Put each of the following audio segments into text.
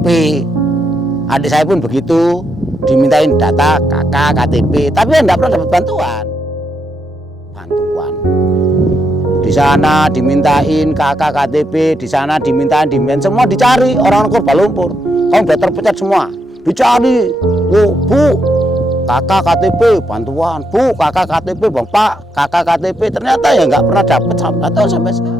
KTP. Adik saya pun begitu, dimintain data KK, KTP, tapi enggak pernah dapat bantuan. Di sana dimintain KK, KTP, di sana dimintain, semua dicari orang Kuala Lumpur. Kamu udah terpecat semua, dicari. Oh, Bu, KK, KTP, bantuan. Bu, KK, KTP, Bang Pak, KK, KTP. Ternyata ya nggak pernah dapat sampai sekarang.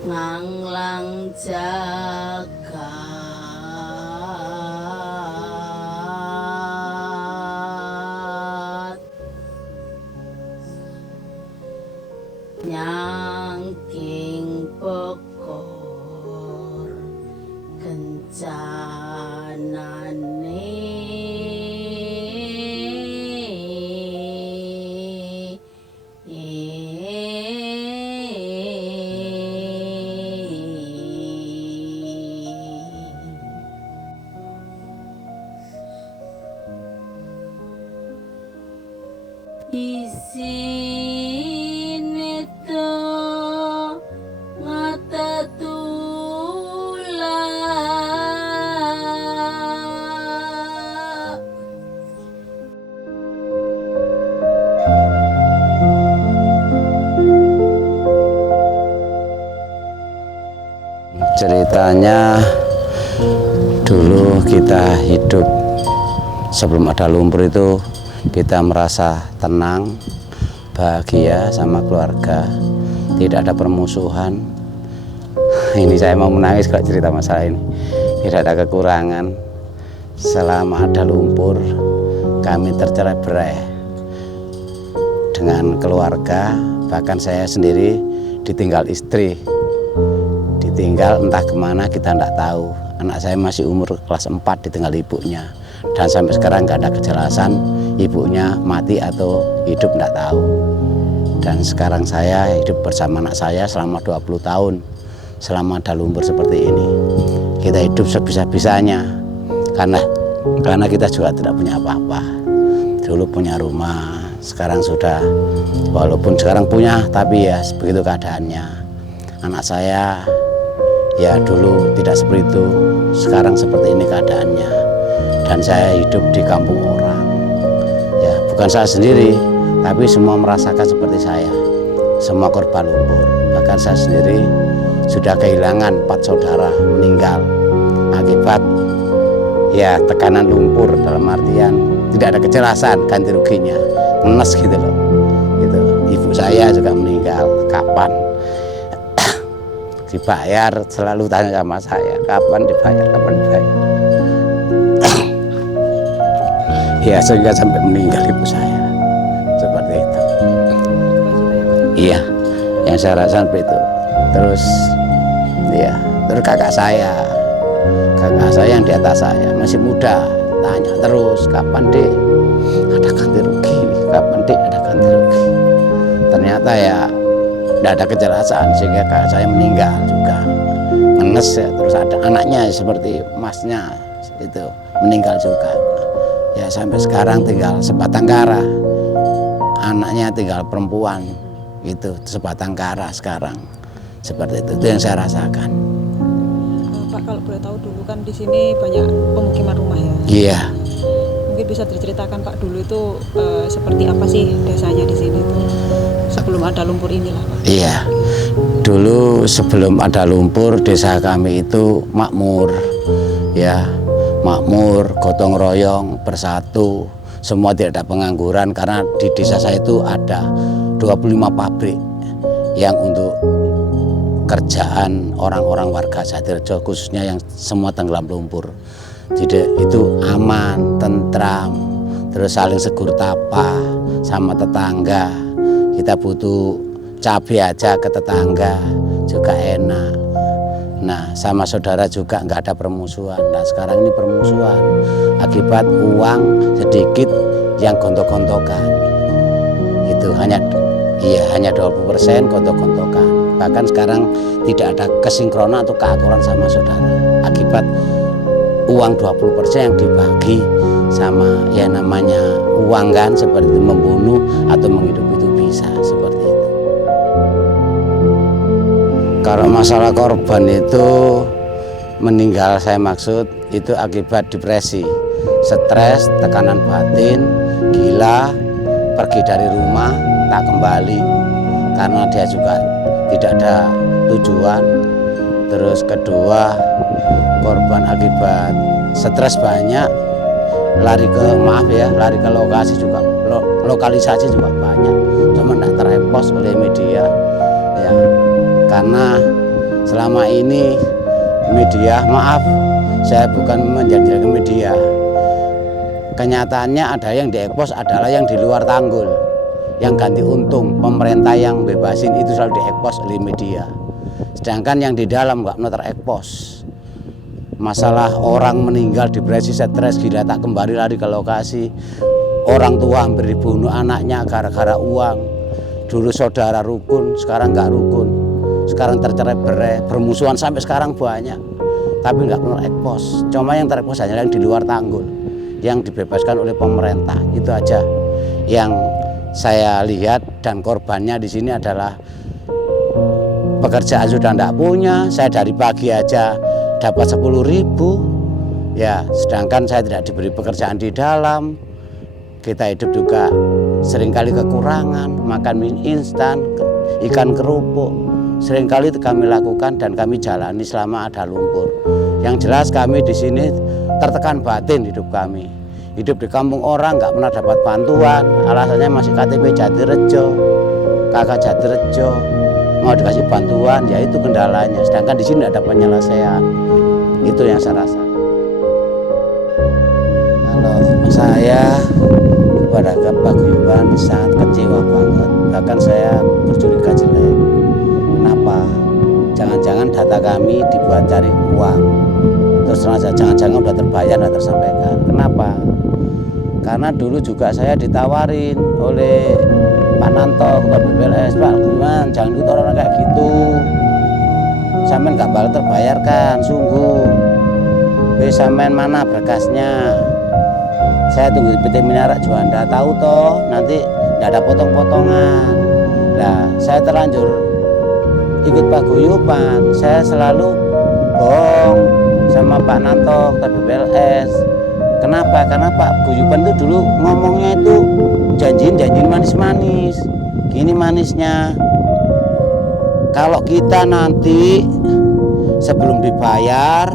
Nganglang jagat nyangking pekor kencanane isine to ngata tulak. Ceritanya dulu kita hidup sebelum ada lumpur itu kita merasa tenang, bahagia sama keluarga, tidak ada permusuhan. Ini saya mau menangis kalau cerita masalah ini. Tidak ada kekurangan. Selama ada lumpur, kami tercerai-berai dengan keluarga. Bahkan saya sendiri ditinggal istri, ditinggal entah kemana kita tidak tahu. Anak saya masih umur kelas 4 ditinggal ibunya. Dan sampai sekarang nggak ada kejelasan ibunya mati atau hidup, nggak tahu. Dan sekarang saya hidup bersama anak saya selama 20 tahun selama ada lumpur seperti ini. Kita hidup sebisa-bisanya karena kita juga tidak punya apa-apa. Dulu punya rumah, sekarang sudah, walaupun sekarang punya, tapi ya begitu keadaannya. Anak saya ya dulu tidak seperti itu, sekarang seperti ini keadaannya. Dan saya hidup di kampung orang. Ya, bukan saya sendiri, tapi semua merasakan seperti saya. Semua korban lumpur. Bahkan saya sendiri sudah kehilangan 4 saudara meninggal akibat ya tekanan lumpur, dalam artian tidak ada kejelasan ganti ruginya, ngenes gitu loh. Gitu. Ibu saya juga meninggal. Kapan dibayar? Selalu tanya sama saya, kapan dibayar, kapan dibayar. Ya, sehingga sampai meninggal ibu saya seperti itu. Iya, yang saya rasa seperti itu. Terus ya, terus kakak saya yang di atas saya masih muda, tanya terus, kapan Dek ada ganti rugi, kapan Dek ada ganti rugi. Ternyata ya tidak ada kejelasan, sehingga kakak saya meninggal juga, ngenes ya. Terus ada anaknya seperti masnya itu meninggal juga. Ya sampai sekarang tinggal sebatang kara, anaknya tinggal perempuan, itu sebatang kara sekarang. Seperti itu yang saya rasakan. Pak, kalau boleh tahu dulu kan di sini banyak pemukiman rumah ya. Iya. Mungkin bisa diceritakan Pak dulu itu seperti apa sih desanya di sini itu sebelum ada lumpur inilah Pak. Iya. Dulu sebelum ada lumpur desa kami itu makmur, ya. Makmur, gotong royong, bersatu, semua tidak ada pengangguran karena di desa saya itu ada 25 pabrik yang untuk kerjaan orang-orang warga Jatirejo, khususnya yang semua tenggelam lumpur. Jadi itu aman, tentram, terus saling segur tapa sama tetangga. Kita butuh cabai aja ke tetangga juga enak. Nah, sama saudara juga nggak ada permusuhan. Nah, sekarang ini permusuhan akibat uang sedikit yang gontok-gontokan. Itu hanya 20% gontok-gontokan. Bahkan sekarang tidak ada kesinkronan atau keakuran sama saudara. Akibat uang 20% yang dibagi sama ya namanya uang kan, seperti membunuh atau menghidupi itu bisa seperti itu. Kalau masalah korban itu meninggal, saya maksud itu akibat depresi, stres, tekanan batin, gila, pergi dari rumah, tak kembali karena dia juga tidak ada tujuan. Terus kedua, korban akibat stres banyak, lari ke lokasi juga, lokalisasi juga banyak, cuma tidak terepos oleh media ya. Karena selama ini media, maaf saya bukan menjadikan media, kenyataannya ada yang diekspos adalah yang di luar tanggul, yang ganti untung, pemerintah yang bebasin itu selalu diekspos oleh media, sedangkan yang di dalam nggak pernah terekspos. Masalah orang meninggal depresi, stres, gila, tak kembali, lari ke lokasi, orang tua hampir dibunuh anaknya gara-gara uang. Dulu saudara rukun, sekarang nggak rukun, sekarang tercerai-berai, bermusuhan sampai sekarang banyak, tapi nggak pernah ekspos. Cuma yang terekspos hanya yang di luar tanggul, yang dibebaskan oleh pemerintah. Itu aja yang saya lihat. Dan korbannya di sini adalah pekerjaan sudah tidak punya. Saya dari pagi aja dapat 10.000 ya, sedangkan saya tidak diberi pekerjaan di dalam. Kita hidup juga seringkali kekurangan, makan mie instan, ikan kerupuk, seringkali itu kami lakukan dan kami jalani selama ada lumpur. Yang jelas kami di sini tertekan batin hidup kami. Hidup di kampung orang nggak pernah dapat bantuan, alasannya masih KTP Jatirejo, kakak Jatirejo, mau dikasih bantuan, ya itu kendalanya. Sedangkan di sini ada penyelesaian. Itu yang saya rasa. Kalau saya kepada Paguyuban sangat kecewa banget. Bahkan saya bercuriga jelek. Kenapa? Jangan-jangan data kami dibuat cari uang. Terus terang, jangan-jangan udah terbayar, udah tersampaikan. Kenapa? Karena dulu juga saya ditawarin oleh Pak Nanto, Ketua BPLS, Pak Gimana, jangan ikut orang kayak gitu, sampean nggak bakal terbayarkan, sungguh. Sampean mana berkasnya? Saya tunggu di PT Minara Juanda, tahu toh nanti nggak ada potong-potongan. Nah, saya terlanjur ikut Paguyuban, saya selalu bohong sama Pak Nanto, Ketua BPLS. Kenapa? Karena Pak Paguyuban itu dulu ngomongnya itu janjiin manis-manis. Gini manisnya, kalau kita nanti sebelum dibayar,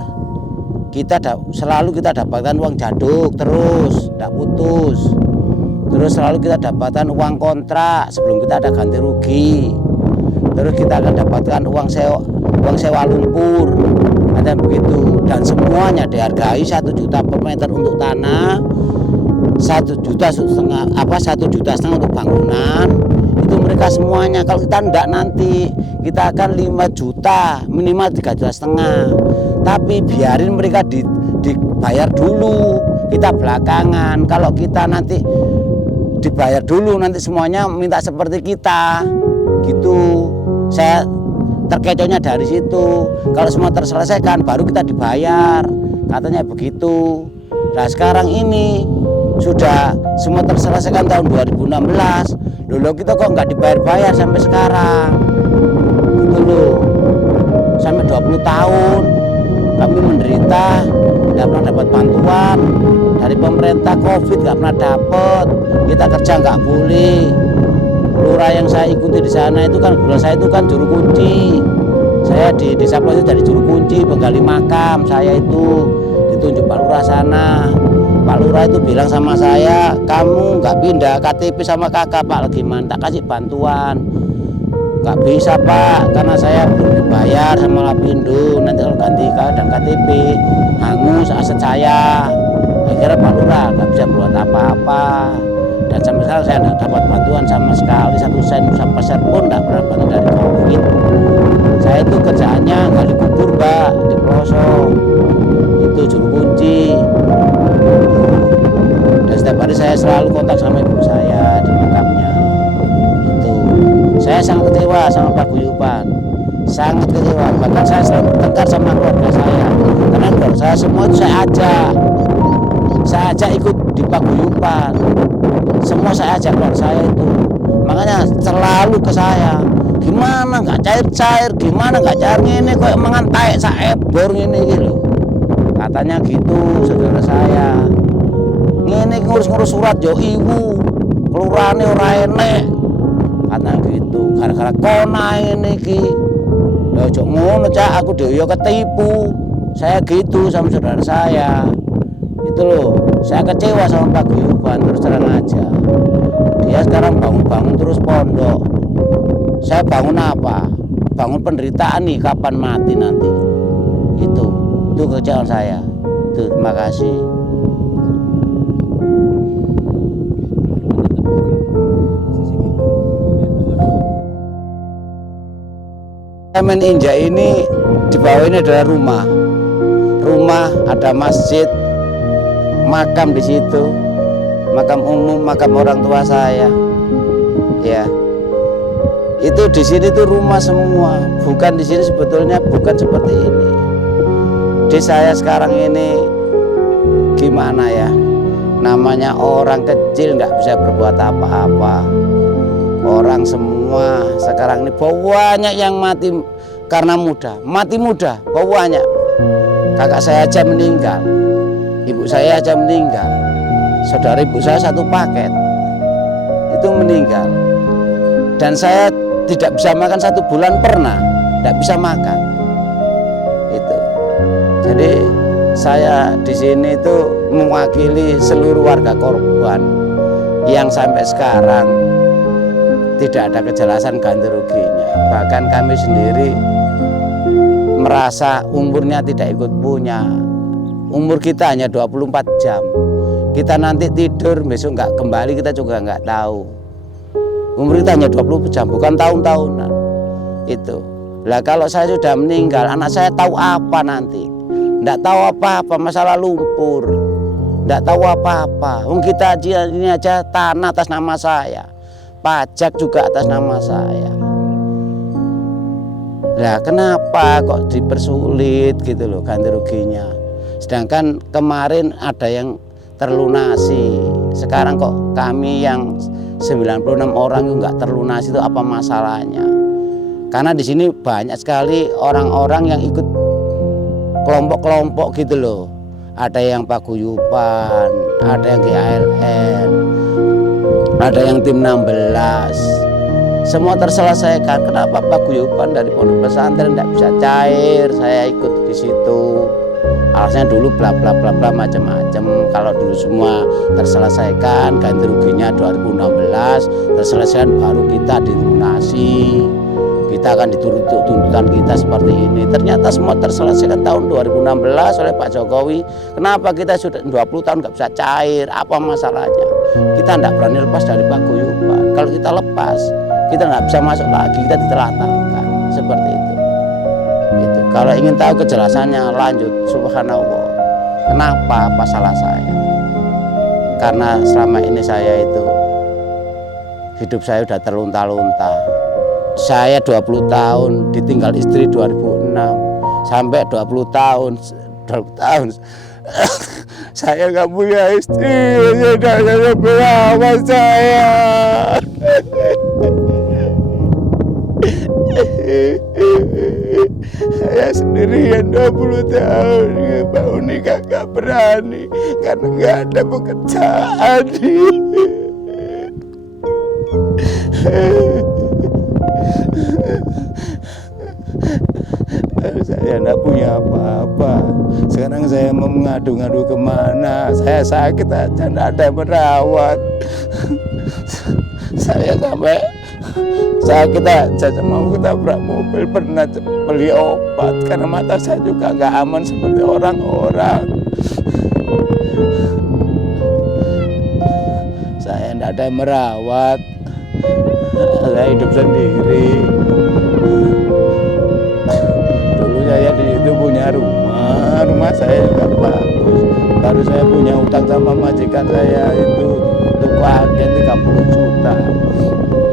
selalu kita dapatkan uang jaduk terus, tidak putus. Terus selalu kita dapatkan uang kontrak sebelum kita ada ganti rugi. Terus kita akan dapatkan uang sewa lumpur, ada begitu. Dan semuanya dihargai 1 juta per meter untuk tanah, 1,5 juta untuk bangunan. Itu mereka semuanya. Kalau kita enggak, nanti kita akan 5 juta, minimal 3,5 juta. Tapi biarin mereka dibayar dulu, kita belakangan. Kalau kita nanti dibayar dulu, nanti semuanya minta seperti kita, gitu. Saya terkecohnya dari situ. Kalau semua terselesaikan, baru kita dibayar, katanya begitu. Nah sekarang ini sudah semua terselesaikan tahun 2016. Dulu kita kok nggak dibayar-bayar sampai sekarang, gitu loh. Sampai 20 tahun kami menderita, nggak pernah dapat bantuan dari pemerintah. Covid nggak pernah dapat, kita kerja nggak boleh. Lurah yang saya ikuti di sana itu kan, kebetulan saya itu kan juru kunci. Saya di Desa Ploso jadi juru kunci, penggali makam. Saya itu ditunjuk Pak Lurah sana. Pak Lurah itu bilang sama saya, kamu nggak pindah KTP sama kakak Pak, gimana tak kasih bantuan? Nggak bisa Pak, karena saya belum dibayar sama Lapindo. Nanti kalau ganti dan KTP hangus aset saya. Akhirnya Pak Lurah nggak bisa buat apa-apa. Dan sampai sekarang saya tidak dapat bantuan sama sekali, 1 sen sampai sen pun tidak pernah bantu dari COVID. Saya itu kerjaannya gali kubur Mbak, di pelosok, itu juru kunci. Dan setiap hari saya selalu kontak sama ibu saya di makamnya. Itu saya sangat kecewa sama paguyuban, sangat kecewa. Bahkan saya selalu bertengkar sama keluarga saya, karena keluarga saya semua itu saya ajak ikut di paguyuban, semua saya ajak keluarga saya itu. Makanya selalu ke saya, gimana nggak cair-cair, gimana nggak cair ini, kok mengantai saebor ini gitu. Katanya gitu saudara saya. Ini ngurus-ngurus surat yo ibu, kelurane ora enek. Katanya gitu, gara-gara kona ini ki. Lho ojo ngono Cak, aku dhewe yo ketipu. Saya gitu sama saudara saya. Itu loh, saya kecewa sama paguyuban, terus terang aja. Dia sekarang bangun-bangun terus pondok. Saya bangun apa? Bangun penderitaan nih, kapan mati nanti. Itu kekecewaan saya. Tuh, terima kasih. Taman Injak ini di bawah ini adalah rumah, ada masjid, makam di situ, makam umum, makam orang tua saya, ya. Itu di sini tuh rumah semua, bukan di sini sebetulnya bukan seperti ini. Di saya sekarang ini gimana ya? Namanya orang kecil nggak bisa berbuat apa-apa. Orang semua sekarang ini banyak yang mati karena mati muda, banyak. Kakak saya aja meninggal, ibu saya aja meninggal, saudara ibu saya 1 paket itu meninggal, dan saya tidak bisa makan 1 bulan pernah, tidak bisa makan. Itu, jadi saya di sini itu mewakili seluruh warga korban yang sampai sekarang tidak ada kejelasan ganti ruginya. Bahkan kami sendiri merasa umurnya tidak ikut punya. Umur kita hanya 24 jam. Kita nanti tidur, besok nggak kembali, kita juga nggak tahu. Umur kita hanya 20 jam, bukan tahun-tahunan. Itu. Lah kalau saya sudah meninggal, anak saya tahu apa nanti? Nggak tahu apa-apa, masalah lumpur. Nggak tahu apa-apa. Kita ini aja tanah atas nama saya. Pajak juga atas nama saya. Nah, kenapa kok dipersulit gitu loh ganti ruginya? Sedangkan kemarin ada yang terlunasi. Sekarang kok kami yang 96 orang itu nggak terlunasi, itu apa masalahnya? Karena di sini banyak sekali orang-orang yang ikut kelompok-kelompok gitu loh. Ada yang paguyuban, ada yang GALN, ada yang tim 16, semua terselesaikan. Kenapa paguyuban dari pondok pesantren tidak bisa cair? Saya ikut di situ. Alasannya dulu bla bla bla bla macam-macam. Kalau dulu semua terselesaikan, ganti ruginya 2016 terselesaikan, baru kita dilunasi. Kita akan dituntut tuntutan kita seperti ini. Ternyata semua terselesaikan tahun 2016 oleh Pak Jokowi. Kenapa kita sudah 20 tahun nggak bisa cair? Apa masalahnya? Kita tidak berani lepas dari paguyuban. Kalau kita lepas, kita nggak bisa masuk lagi, kita ditelantarkan. Seperti itu. Kalau ingin tahu kejelasannya, lanjut. Subhanallah. Kenapa? Apa salah saya? Karena selama ini saya itu hidup saya sudah terlunta-lunta. Saya 20 tahun ditinggal istri 2006 sampai 20 tahun saya nggak punya istri, saya berawal saya. Saya sendirian 20 tahun, mau nikah nggak berani karena nggak ada pekerjaan. Saya tidak punya apa-apa. Sekarang saya mau mengadu-ngadu kemana? Saya sakit aja, tidak ada yang merawat. Saya sampai sakit aja mau ketabrak mobil, pernah beli obat karena mata saya juga nggak aman seperti orang-orang. Saya tidak ada yang merawat, saya hidup sendiri. Dulu saya di situ punya rumah saya juga bagus. Baru saya punya utang sama majikan saya itu untuk agen 30 juta.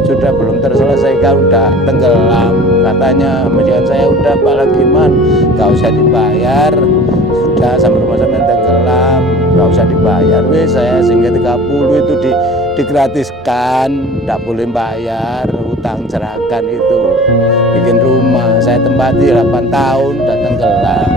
Sudah belum terselesaikan, udah tenggelam. Katanya majikan saya, udah Pak Lagiman, gak usah dibayar. Sudah sampai rumah sampai tenggelam, gak usah dibayar. Wih, saya sehingga 30 itu digratiskan, gak boleh bayar utang jerakan itu. Bikin rumah, saya tempati 8 tahun, udah tenggelam.